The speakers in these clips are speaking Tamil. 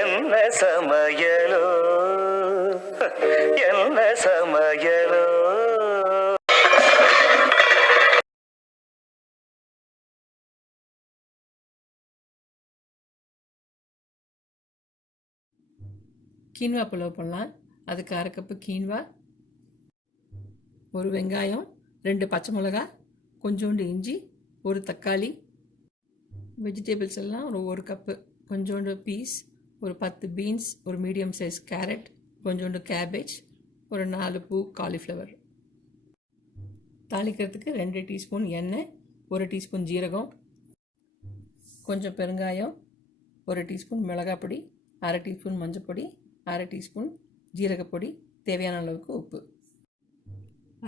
என்ன சமையலோ என்ன சமையலோ. கீன்வா புலாவ் பண்ணலாம். அதுக்கு 1/2 கப்பு கீன்வா, ஒரு வெங்காயம், 2 பச்சை மிளகா, கொஞ்சோண்டு இஞ்சி, ஒரு தக்காளி, வெஜிடபிள்ஸ் எல்லாம் ஒரு கப்பு, கொஞ்சோண்டு பீஸ், ஒரு 10 பீன்ஸ், ஒரு மீடியம் சைஸ் கேரட், கொஞ்சோண்டு கேபேஜ், ஒரு 4 பூ காலிஃப்ளவர். தாளிக்கிறதுக்கு 2 டீஸ்பூன் எண்ணெய், 1 டீஸ்பூன் ஜீரகம், கொஞ்சம் பெருங்காயம், 1 டீஸ்பூன் மிளகாப்பொடி, 1/2 டீஸ்பூன் மஞ்சள், 1/2 டீஸ்பூன் ஜீரகப்பொடி, தேவையான அளவுக்கு உப்பு,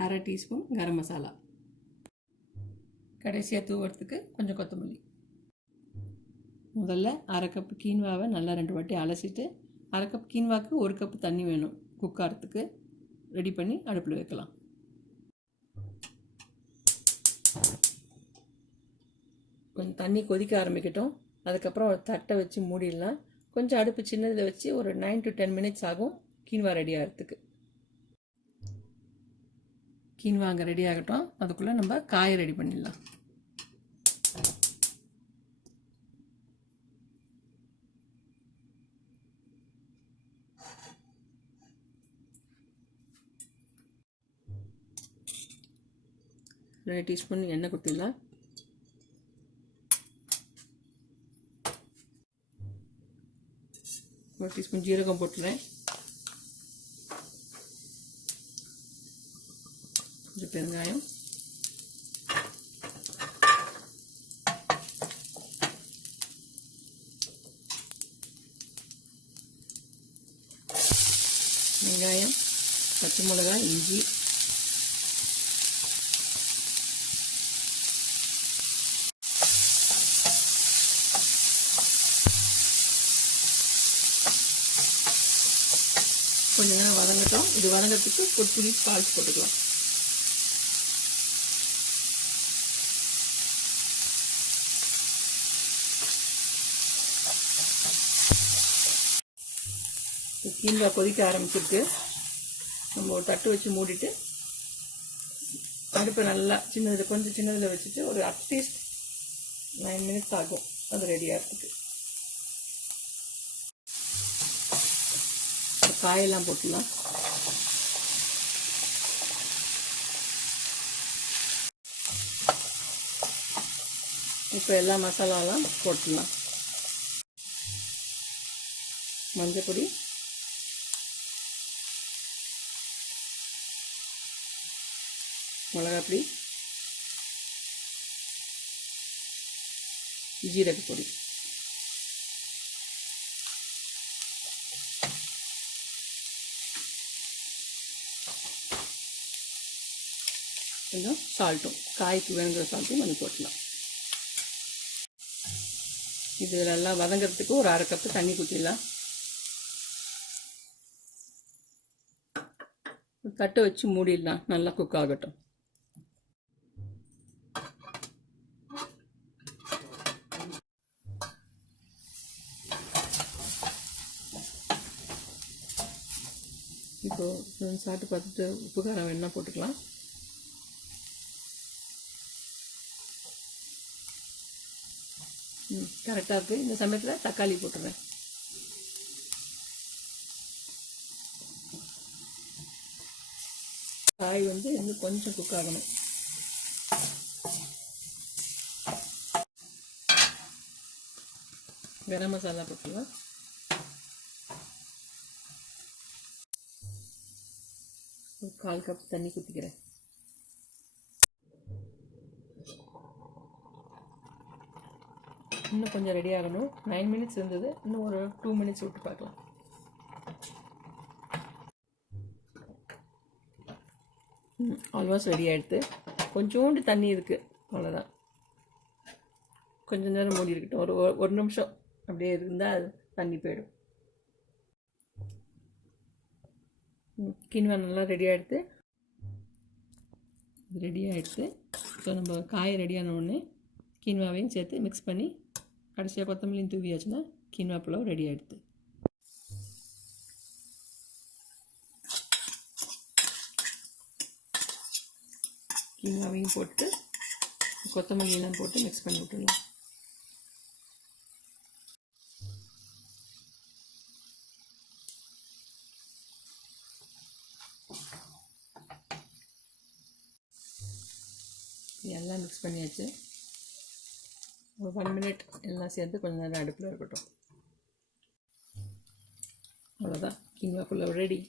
1/2 டீஸ்பூன் கரம் மசாலா, கடைசியாக தூவுறதுக்கு கொஞ்சம் கொத்தமல்லி. முதல்ல 1/2 கப்பு கீன்வாவை நல்லா 2 வாட்டி அலசிட்டு, 1/2 கப் கீன்வாவுக்கு 1 கப்பு தண்ணி வேணும் குக்காரத்துக்கு. ரெடி பண்ணி அடுப்பில் வைக்கலாம். கொஞ்சம் தண்ணி கொதிக்க ஆரம்பிக்கட்டும். அதுக்கப்புறம் ஒரு தட்டை வச்சு மூடிடலாம். கொஞ்சம் அடுப்பு சின்னதில் வச்சு ஒரு 9 to 10 மினிட்ஸ் ஆகும் கீன்வா ரெடி ஆகிறதுக்கு. கீன்வா அங்கே ரெடி ஆகட்டும். அதுக்குள்ளே நம்ம காயை ரெடி பண்ணிடலாம். ரெண்டு டீஸ்பூன் எண்ணெய் கொட்டிடலாம். ஒரு டீஸ்பூன் ஜீரகம் போட்டுறேன். கொஞ்சம் பெருங்காயம், வெங்காயம், பச்சை மிளகாய், இஞ்சி, கொஞ்ச நேரம் வதங்கட்டும். இது வதங்கிறதுக்கு ஒரு துளி பால் போட்டுக்கலாம். கீன்வா கொதிக்க ஆரம்பிச்சிருக்கு. நம்ம ஒரு தட்டு வச்சு மூடிட்டு அடுப்பை நல்லா கொஞ்சம் சின்னதில் வச்சுட்டு ஒரு அட்லீஸ்ட் 9 மினிட்ஸ் ஆகும் அது ரெடி ஆகிறதுக்கு. காயெல்லாம் போட்டுடலாம். இப்போ எல்லா மசாலாலாம் போட்டுடலாம். மஞ்சள் பொடி, மிளகாப்பொடி, ஜீரகப்பொடி, கொஞ்சம் சால்ட்டும், காய்க்கு வேணுங்கிற சால்ட்டும் கொஞ்சம் போட்டுக்கலாம். இது நல்லா வதங்கிறதுக்கு ஒரு 1/2 கப்பு தண்ணி ஊற்றிடலாம். தட்டை வச்சு மூடிடலாம். நல்லா குக் ஆகட்டும். இப்போது சாப்பிட்டு பார்த்துட்டு உப்பு காரம் வேணா போட்டுக்கலாம். கரெக்டாக இருக்குது. இந்த சமயத்தில் தக்காளி போட்டுறேன். காய் இன்னும் கொஞ்சம் குக் ஆகணும். கரம் மசாலா போட்டுக்கலாம். ஒரு 1/4 கப் தண்ணி ஊற்றிக்கிறேன். இன்னும் கொஞ்சம் ரெடி ஆகணும். 9 மினிட்ஸ் இருந்தது. இன்னும் ஒரு 2 மினிட்ஸ் விட்டு பார்க்கலாம். ஆல்மோஸ்ட் ரெடி ஆகிடுது. கொஞ்சோண்டு தண்ணி இருக்குது, அவ்வளோதான். கொஞ்சம் நேரம் மூடி இருக்கட்டும். ஒரு நிமிஷம் அப்படியே இருந்தால் அது தண்ணி போயிடும். கீன்வா நல்லா ரெடி ஆகிடுது. ஸோ நம்ம காய் ரெடியான உடனே கீன்வாவையும் சேர்த்து மிக்ஸ் பண்ணி கடைசியாக கொத்தமல்லியும் தூவியாச்சுன்னா கீன்வா புலாவ் ரெடி ஆகிடுது. கீன்வாவையும் போட்டு கொத்தமல்லியெல்லாம் போட்டு மிக்ஸ் பண்ணி விட்டுடலாம். எல்லாம் மிக்ஸ் பண்ணியாச்சு. ஒரு 1 மினிட் எல்லாம் சேர்த்து கொஞ்சம் நேரம் அடுப்பில் இருக்கட்டும். அவ்வளோதான், கீன்வா புலாவ் ரெடி.